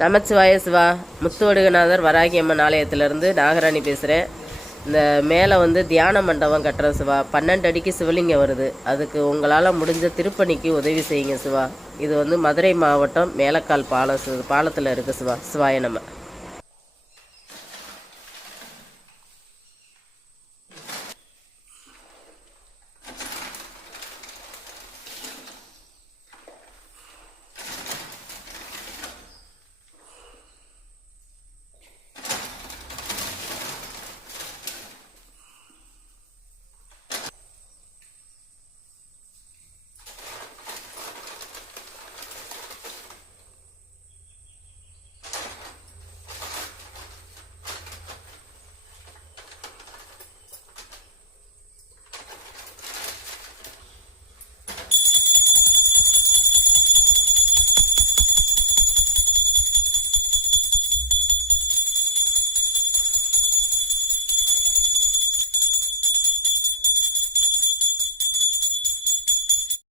நமச்சிவாய சிவா. முத்துவடுகநாதர் வராகி அம்மன் ஆலயத்திலேருந்து நாகராணி பேசுகிறேன். இந்த மேலே வந்து தியான மண்டபம் கட்டுற சிவா. 12 அடிக்கு சிவலிங்கம் வருது. அதுக்கு உங்களால் முடிஞ்ச திருப்பணிக்கு உதவி செய்யுங்க சிவா. இது வந்து மதுரை மாவட்டம் மேலக்கால் பாலத்தில் இருக்குது சிவா. சிவாய நம்ம